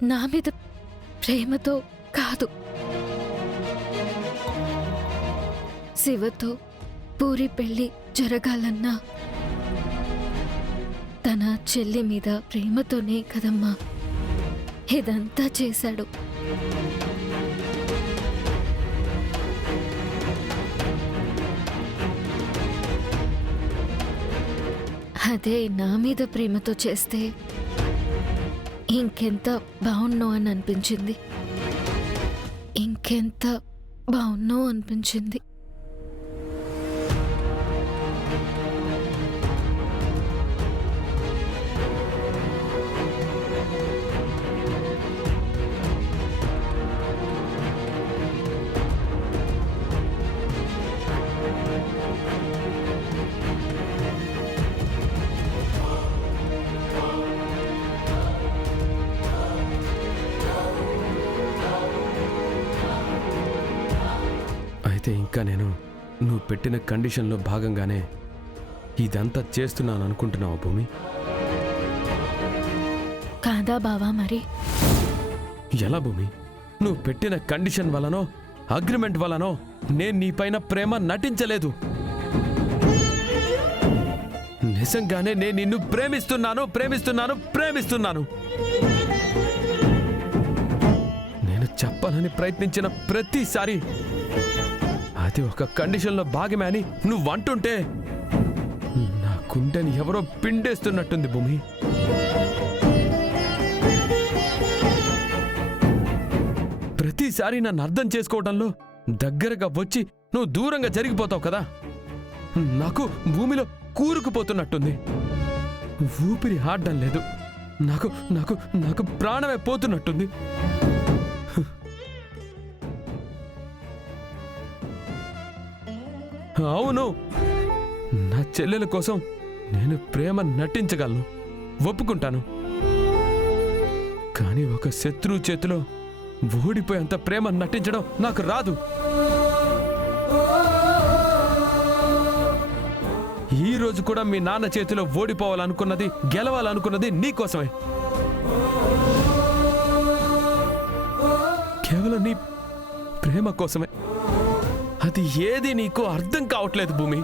నా మీద ప్రేమతో కాదు, శివతో పూరి పెళ్లి జరగాలన్నా తన చెల్లి మీద ప్రేమతోనే కదమ్మా ఇదంతా చేశాడు. అదే నా మీద ప్రేమతో చేస్తే ఇంకెంత బాగున్నో అని అనిపించింది, ఇంకెంత బాగున్నో అనిపించింది. అయితే ఇంకా నేను నువ్వు పెట్టిన కండిషన్లో భాగంగానే ఇదంతా చేస్తున్నాను అనుకుంటున్నావా భూమి? కాదా బావా? మరి ఎలా భూమి? నువ్వు పెట్టిన కండిషన్ వలనో అగ్రిమెంట్ వలనో నేను నీపైన ప్రేమ నటించలేదు. నిజంగానే నేను నిన్ను ప్రేమిస్తున్నాను ప్రేమిస్తున్నాను ప్రేమిస్తున్నాను. నేను చెప్పాలని ప్రయత్నించిన ప్రతిసారి అది ఒక కండిషన్లో భాగమే అని నువ్వు అంటుంటే నా గుండెని ఎవరో పిండేస్తున్నట్టుంది భూమి. ప్రతిసారి నన్ను అర్థం చేసుకోవడంలో దగ్గరగా వచ్చి నువ్వు దూరంగా జరిగిపోతావు కదా, నాకు భూమిలో కూరుకుపోతున్నట్టుంది. ఊపిరి ఆడడం లేదు, నాకు నాకు నాకు ప్రాణమే పోతున్నట్టుంది. అవును, నా చెల్లెల కోసం నేను ప్రేమ నటించగలను, ఒప్పుకుంటాను. కానీ ఒక శత్రువు చేతిలో ఓడిపోయేంత ప్రేమ నటించడం నాకు రాదు. ఈ రోజు కూడా మీ నాన్న చేతిలో ఓడిపోవాలనుకున్నది, గెలవాలనుకున్నది నీకోసమే. కేవలం నీ ప్రేమ కోసమే. అది ఏది నీకు అర్థం కావట్లేదు భూమి.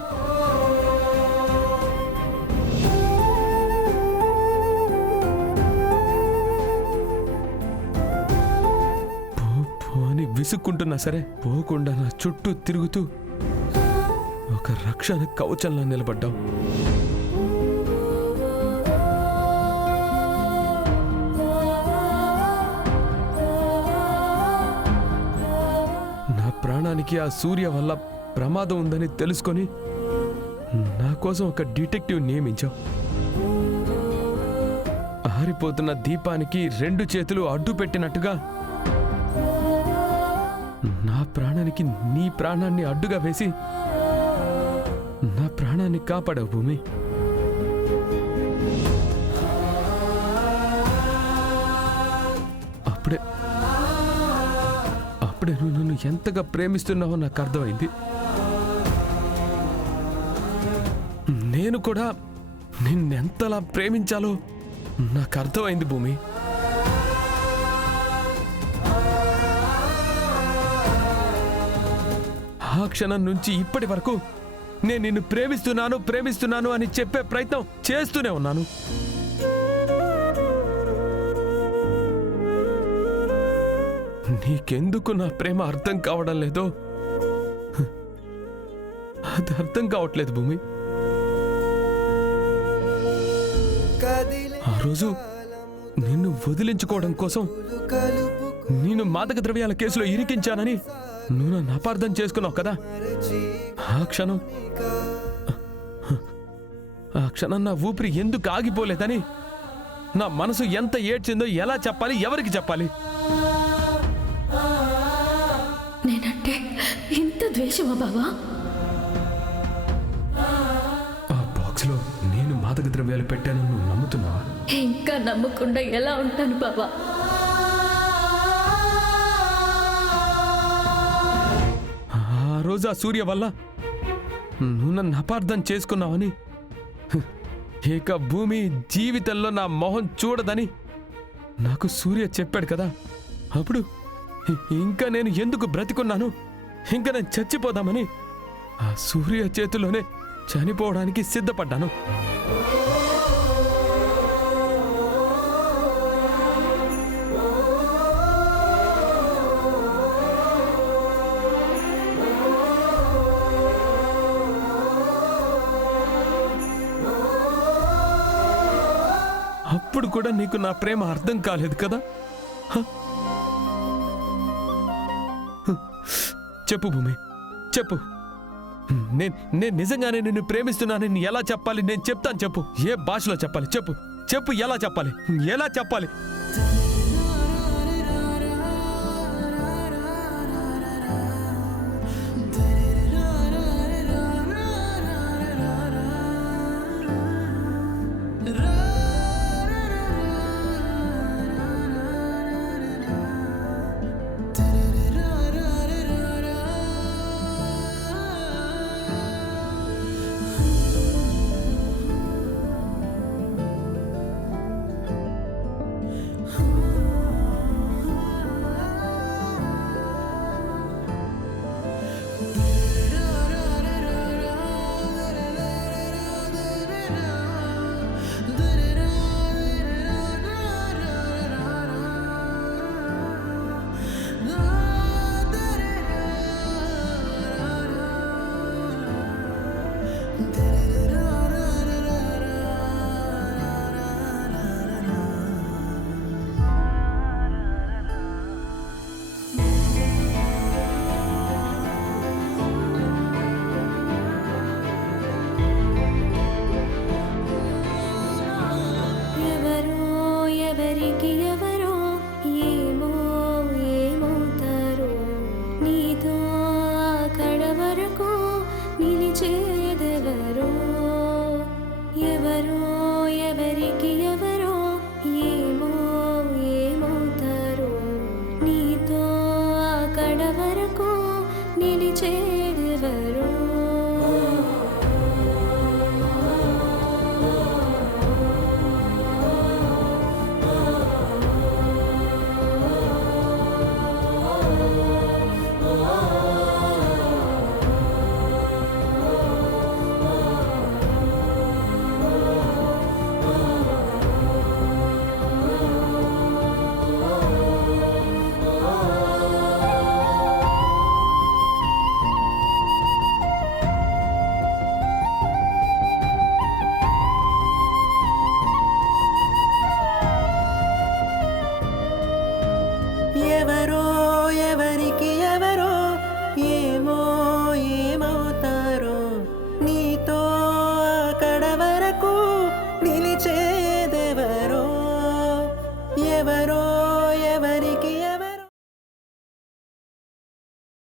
అని విసుక్కుంటున్నా సరే పోకుండా నా చుట్టూ తిరుగుతూ ఒక రక్షణ కవచంలా నిలబడ్డావు. నా ప్రాణానికి ఆ సూర్య వల్ల ప్రమాదం ఉందని తెలుసుకొని నా కోసం ఒక డిటెక్టివ్ నియమించావు. ఆరిపోతున్న దీపానికి రెండు చేతులు అడ్డు పెట్టినట్టుగా నా ప్రాణానికి నీ ప్రాణాన్ని అడ్డుగా వేసి నా ప్రాణాన్ని కాపాడావు భూమి. అప్పుడే నువ్వు నన్ను ఎంతగా ప్రేమిస్తున్నావో నాకు అర్థమైంది. నేను కూడా నిన్నెంతలా ప్రేమించాలో నాకు అర్థమైంది భూమి. ఆ క్షణం నుంచి ఇప్పటి వరకు నేను నిన్ను ప్రేమిస్తున్నాను ప్రేమిస్తున్నాను అని చెప్పే ప్రయత్నం చేస్తూనే ఉన్నాను. నీకెందుకు నా ప్రేమ అర్థం కావడం లేదో అది అర్థం కావట్లేదు భూమి. ఆ రోజు నిన్ను వదిలించుకోవడం కోసం నేను మాదక ద్రవ్యాల కేసులో ఇరికించానని నువ్వు నన్ను అపార్థం చేసుకున్నావు కదా. ఆ క్షణం నా ఊపిరి ఎందుకు ఆగిపోలేదని, నా మనసు ఎంత ఏడ్చిందో ఎలా చెప్పాలి, ఎవరికి చెప్పాలి? నేనంటే ఇంత ద్వేషమా బావా? ఆ బాక్స్లో నేను మాదక ద్రవ్యాలు పెట్టాను నువ్వు నమ్ముతున్నావా? ఇంకా నమ్మకుండా ఎలా ఉంటాను బావా? ఆ రోజు ఆ సూర్య వల్ల నువ్వు నన్ను అపార్థం చేసుకున్నావని, ఇక భూమి జీవితంలో నా మొహం చూడదని నాకు సూర్య చెప్పాడు కదా, అప్పుడు ఇంకా నేను ఎందుకు బ్రతికున్నాను, ఇంకా నేను చచ్చిపోదామని ఆ సూర్య చేతిలోనే చనిపోవడానికి సిద్ధపడ్డాను. అప్పుడు కూడా నీకు నా ప్రేమ అర్థం కాలేదు కదా? చెప్పు భూమి, చెప్పు. నేను నిజంగానే నిన్ను ప్రేమిస్తున్నానని ఎలా చెప్పాలి? నేను చెప్తాను, చెప్పు. ఏ భాషలో చెప్పాలి? చెప్పు చెప్పు, ఎలా చెప్పాలి? ఎలా చెప్పాలి? ఎవరో